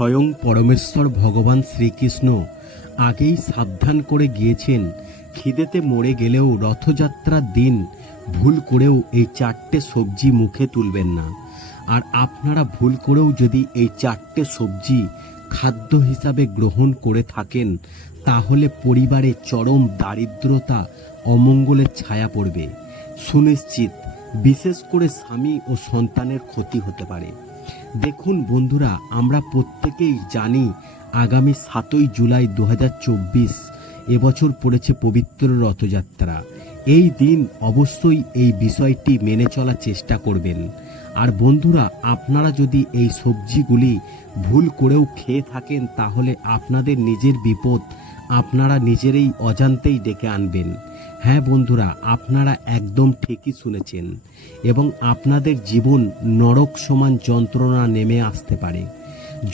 স্বয়ং পরমেশ্বর ভগবান শ্রীকৃষ্ণ আগেই সাবধান করে গিয়েছেন। খিদেতে মরে গেলেও রথযাত্রার দিন ভুল করেও এই চারটে সবজি মুখে তুলবেন না। আর আপনারা ভুল করেও যদি এই চারটে সবজি খাদ্য হিসাবে গ্রহণ করে থাকেন, তাহলে পরিবারে চরম দারিদ্রতা, অমঙ্গলের ছায়া পড়বে। সুনিশ্চিত, বিশেষ করে স্বামী ও সন্তানের ক্ষতি হতে পারে। দেখুন বন্ধুরা, আমরা প্রত্যেকেই জানি আগামী সাতই জুলাই দু হাজার চব্বিশ এবছর পড়েছে পবিত্র রথযাত্রা। এই দিন অবশ্যই এই বিষয়টি মেনে চলার চেষ্টা করবেন। আর বন্ধুরা, আপনারা যদি এই সবজিগুলি ভুল করেও খেয়ে থাকেন, তাহলে আপনাদের নিজের বিপদ আপনারা নিজেরই অজান্তেই ডেকে আনবেন। হ্যাঁ বন্ধুরা, আপনারা একদম ঠিকই শুনেছেন এবং আপনাদের জীবন নরক সমান যন্ত্রণা নেমে আসতে পারে।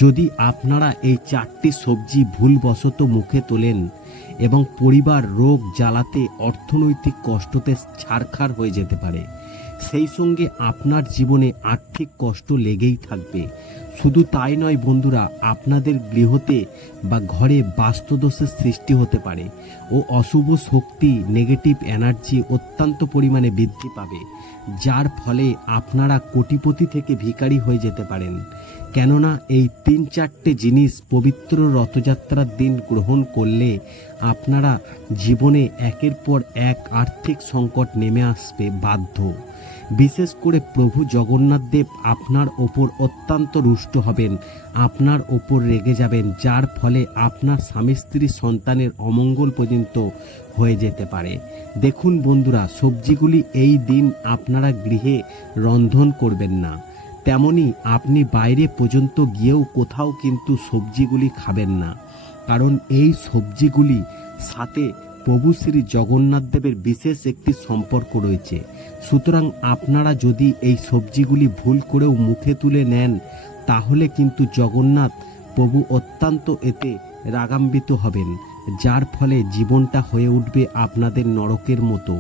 যদি আপনারা এই চারটি সবজি ভুলবশত মুখে তোলেন এবং পরিবার রোগ জ্বালাতে অর্থনৈতিক কষ্টতে ছারখার হয়ে যেতে পারে, সেই সঙ্গে আপনার জীবনে আর্থিক কষ্ট লেগেই থাকবে। শুধু তাই নয় বন্ধুরা, আপনাদের গৃহতে বা ঘরে বাস্তুদোষের সৃষ্টি হতে পারে ও অশুভ শক্তি নেগেটিভ এনার্জি অত্যন্ত পরিমাণে বৃদ্ধি পাবে, যার ফলে আপনারা কোটিপতি থেকে ভিকারি হয়ে যেতে পারেন। কেননা এই তিন চারটে জিনিস পবিত্র রথযাত্রার দিন গ্রহণ করলে আপনারা জীবনে একের পর এক আর্থিক সংকট নেমে আসবে বাধ্য। বিশেষ করে প্রভু জগন্নাথ দেব আপনার ওপর অত্যন্ত রুষ্ট হবেন, আপনার ওপর রেগে যাবেন, যার ফলে আপনার স্বামী স্ত্রী সন্তানের অমঙ্গল পর্যন্ত হয়ে যেতে পারে। দেখুন বন্ধুরা, সবজিগুলি এই দিন আপনারা গৃহে রন্ধন করবেন না। তেমনি আপনি বাইরে পর্যন্ত গিয়েও কোথাও কিন্তু সবজিগুলি খাবেন না। কারণ এই সবজিগুলি সাথে প্রভু শ্রী জগন্নাথ দেবের বিশেষ একটি সম্পর্ক রয়েছে। সুতরাং আপনারা যদি এই সবজিগুলি ভুল করেও মুখে তুলে নেন, তাহলে কিন্তু জগন্নাথ প্রভু অত্যন্ত এতে রাগাম্বিত হবেন, যার ফলে জীবনটা হয়ে উঠবে আপনাদের নরকের মতো।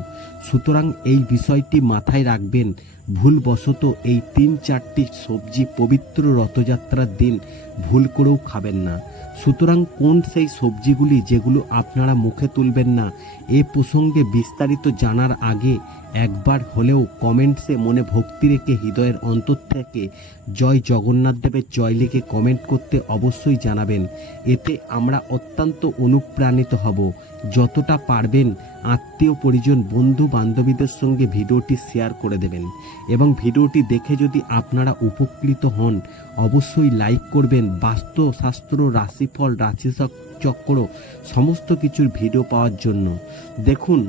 সুতরাং এই বিষয়টি মাথায় রাখবেন ভুলবশত এই তিন চারটি সবজি পবিত্র রথযাত্রার দিন ভুল করেও খাবেন না। সুতরাং কোন সেই সবজিগুলি যেগুলো আপনারা মুখে তুলবেন না, এ প্রসঙ্গে বিস্তারিত জানার আগে একবার হলেও কমেন্টসে মনে ভক্তি রেখে হৃদয়ের অন্তর থেকে জয় জগন্নাথ দেবের জয় লিখে কমেন্ট করতে অবশ্যই জানাবেন। এতে আমরা অত্যন্ত অনুপ্রাণিত হব। যতটা পারবেন আত্মীয় পরিজন, বন্ধু বান্ধবীদের সঙ্গে ভিডিওটি শেয়ার করে দেবেন এবং ভিডিওটি দেখে যদি আপনারা উপকৃত হন, অবশ্যই লাইক করবেন। বাস্তুশাস্ত্র রাশিফল রাশি চক্র, সমস্ত কিছুর ভিডিও পাওয়ার জন্য। দেখুন,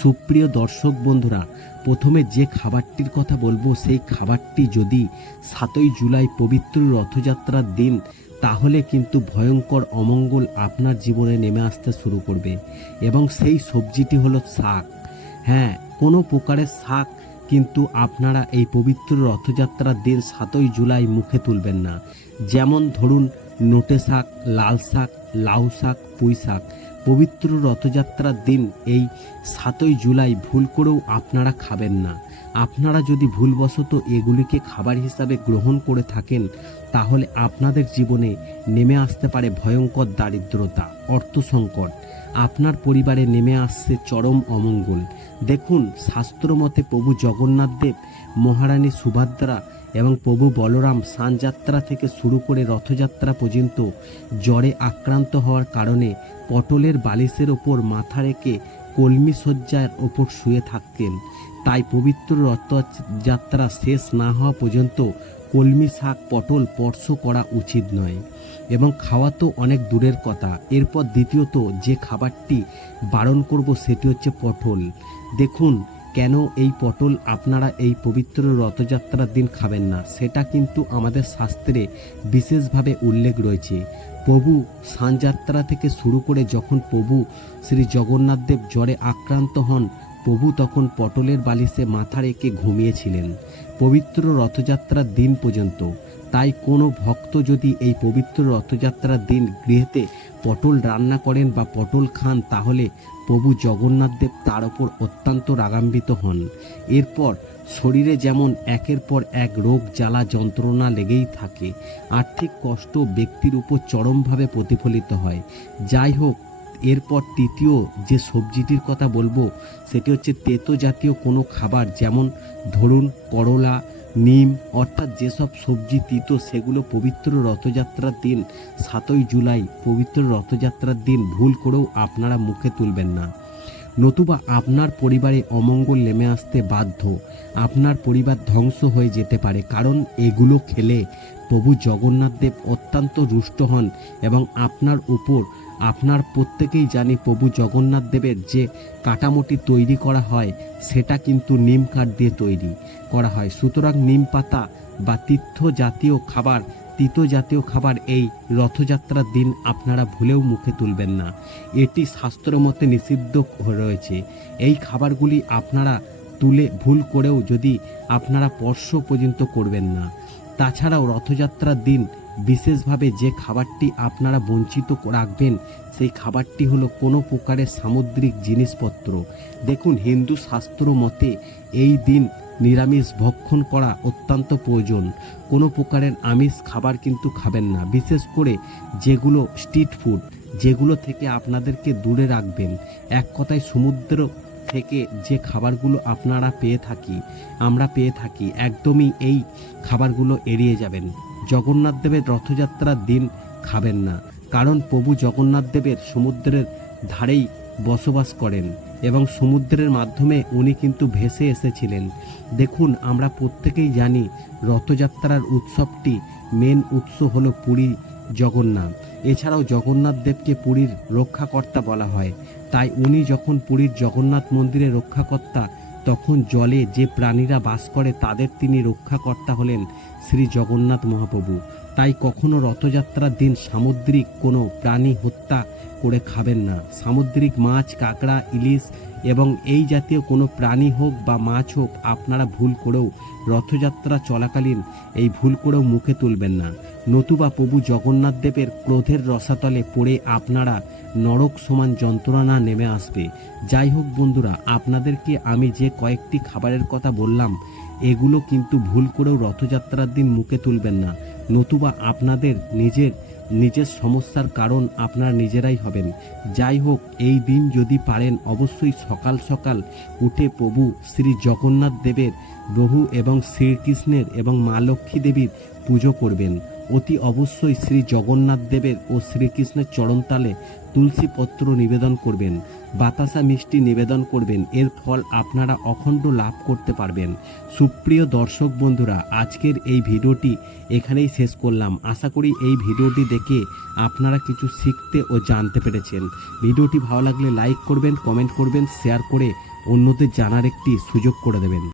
সুপ্রিয় দর্শক বন্ধুরা, প্রথমে যে খাবারটির কথা বলব, সেই খাবারটি যদি সাতই জুলাই পবিত্র রথযাত্রার দিন তাহলে কিন্তু ভয়ঙ্কর অমঙ্গল আপনার জীবনে নেমে আসতে শুরু করবে এবং সেই সবজিটি হলো শাক। হ্যাঁ কোনো প্রকারের শাক কিন্তু আপনারা এই পবিত্র রথযাত্রার দিন সাতই জুলাই মুখে তুলবেন না। যেমন ধরুন নোটে শাক, লাল শাক, লাউ শাক, পুঁই শাক। পবিত্র রথযাত্রার দিন এই সাতই জুলাই ভুল করেও আপনারা খাবেন না। আপনারা যদি ভুলবশত এগুলিকে খাবার হিসাবে গ্রহণ করে থাকেন, তাহলে আপনাদের জীবনে নেমে আসতে পারে ভয়ঙ্কর দারিদ্রতা অর্থ সংকট আপনার পরিবারে নেমে আসছে চরম অমঙ্গল। দেখুন, শাস্ত্রমতে প্রভু জগন্নাথ দেব মহারানী সুভদ্রা এবং প্রভু বলরাম সানযাত্রা থেকে শুরু করে রথযাত্রা পর্যন্ত জ্বরে আক্রান্ত হওয়ার কারণে পটলের বালিশের ওপর মাথা রেখে কলমি শয্যার ওপর শুয়ে থাকতেন। তাই পবিত্র রথযাত্রা শেষ না হওয়া পর্যন্ত কলমি শাক, পটল স্পর্শ করা উচিত নয় এবং খাওয়া তো অনেক দূরের কথা। এরপর দ্বিতীয়ত যে খাবারটি বারণ করব সেটি হচ্ছে পটল। দেখুন কেন এই পটল আপনারা এই পবিত্র রথযাত্রার দিন খাবেন না? সেটা কিন্তু আমাদের শাস্ত্রে বিশেষভাবে উল্লেখ রয়েছে। প্রভু সানযাত্রা থেকে শুরু করে যখন প্রভু শ্রী জগন্নাথদেব জ্বরে আক্রান্ত হন, প্রভু তখন পটলের বালিশে মাথা রেখে ঘুমিয়েছিলেন। পবিত্র রথযাত্রার দিন পর্যন্ত তাই কোনো ভক্ত যদি এই পবিত্র রথযাত্রার দিন গৃহেতে পটল রান্না করেন বা পটল খান, তাহলে প্রভু জগন্নাথ দেব তার ওপর অত্যন্ত রাগান্বিত হন। এরপর শরীরে যেমন একের পর এক রোগ, জ্বালা, যন্ত্রণা লেগেই থাকে, আর্থিক কষ্ট ব্যক্তির উপর চরমভাবে প্রতিফলিত হয়। যাই হোক, এরপর তৃতীয় যে সবজিটির কথা বলব, সেটি হচ্ছে তেতো জাতীয় কোনো খাবার যেমন ধরুন করলা নিম, অর্থাৎ যেসব সবজি, তিতো, সেগুলো পবিত্র রথযাত্রার দিন, সাতই জুলাই, পবিত্র রথযাত্রার দিন ভুল করেও আপনারা মুখে তুলবেন না। নতুবা আপনার পরিবারে অমঙ্গল নেমে আসতে বাধ্য। আপনার পরিবার ধ্বংস হয়ে যেতে পারে, কারণ এগুলো খেলে প্রভু জগন্নাথদেব অত্যন্ত রুষ্ট হন এবং আপনার উপর আপনার প্রত্যেকেই জানি প্রভু জগন্নাথ দেবের যে কাটামোটি তৈরি করা হয়, সেটা কিন্তু নিম কাঠ দিয়ে তৈরি করা হয়। সুতরাং নিম পাতা বা তীর্থ জাতীয় খাবার তিতো জাতীয় খাবার এই রথযাত্রার দিন আপনারা ভুলেও মুখে তুলবেন না। এটি শাস্ত্র মতে নিষিদ্ধ রয়েছে। এই খাবারগুলি আপনারা তুলে ভুল করেও যদি আপনারা স্পর্শ পর্যন্ত করবেন না। তাছাড়াও রথযাত্রার দিন বিশেষভাবে যে খাবারটি আপনারা বঞ্চিত রাখবেন, সেই খাবারটি হলো কোনো প্রকারের সামুদ্রিক জিনিসপত্র। দেখুন, হিন্দু শাস্ত্র মতে এই দিন নিরামিষ ভক্ষণ করা অত্যন্ত প্রয়োজন। কোনো প্রকারের আমিষ খাবার কিন্তু খাবেন না, বিশেষ করে যেগুলো স্ট্রিট ফুড, যেগুলো থেকে আপনাদেরকে দূরে রাখবেন। এক কথায় সমুদ্র থেকে যে খাবারগুলো আপনারা পেয়ে থাকি, আমরা পেয়ে থাকি, একদমই এই খাবারগুলো এড়িয়ে যাবেন। জগন্নাথ দেবের রথযাত্রার দিন খাবেন না, কারণ প্রভু জগন্নাথ দেবের সমুদ্রের ধারেই বসবাস করেন এবং সমুদ্রের মাধ্যমে উনি কিন্তু ভেসে এসেছিলেন। দেখুন, আমরা প্রত্যেকেই জানি রথযাত্রার উৎসবটি মেন উৎস হলো পুরী জগন্নাথ। এছাড়াও জগন্নাথ দেবকে পুরীর রক্ষাকর্তা বলা হয়। তাই উনি যখন পুরীর জগন্নাথ মন্দিরের রক্ষাকর্তা তখন জলে যে প্রাণীরা বাস করে তাদের তিনি রক্ষাকর্তা হলেন শ্রী জগন্নাথ মহাপ্রভু। তাই কখনো রথযাত্রার দিন সামুদ্রিক কোনো প্রাণী হত্যা করে খাবেন না। সামুদ্রিক মাছ, কাঁকড়া, ইলিশ এবং এই জাতীয় কোনো প্রাণী হোক বা মাছ হোক, আপনারা ভুল করেও রথযাত্রা চলাকালীন এই ভুল করেও মুখে তুলবেন না। নতুবা প্রভু জগন্নাথ দেবের ক্রোধের রসাতলে পড়ে আপনারা নরক সমান যন্ত্রণা নেমে আসবে। যাই হোক বন্ধুরা, আপনাদেরকে আমি যে কয়েকটি খাবারের কথা বললাম, এগুলো কিন্তু ভুল করেও রথযাত্রার দিন মুখে তুলবেন না। নতুবা আপনাদের নিজের নিজের সমস্যার কারণ আপনারা নিজেরাই হবেন। যাই হোক, এই দিন যদি পারেন, অবশ্যই সকাল সকাল উঠে প্রভু শ্রী জগন্নাথ দেবের, প্রভু এবং শ্রীকৃষ্ণের এবং মা লক্ষ্মী দেবীর পুজো করবেন। অতি অবশ্যই শ্রী জগন্নাথ দেবের ও শ্রীকৃষ্ণের চরণতালে তুলসী পত্র নিবেদন করবেন, বাতাসা মিষ্টি নিবেদন করবেন, এর ফল আপনারা অখণ্ড লাভ করতে পারবেন। সুপ্রিয় দর্শক বন্ধুরা, আজকের এই ভিডিওটি এখানেই শেষ করলাম। আশা করি এই ভিডিওটি দেখে আপনারা কিছু শিখতে ও জানতে পেরেছেন। ভিডিওটি ভালো লাগলে লাইক করবেন, কমেন্ট করবেন, শেয়ার করে অন্যদের জানার একটি সুযোগ করে দেবেন।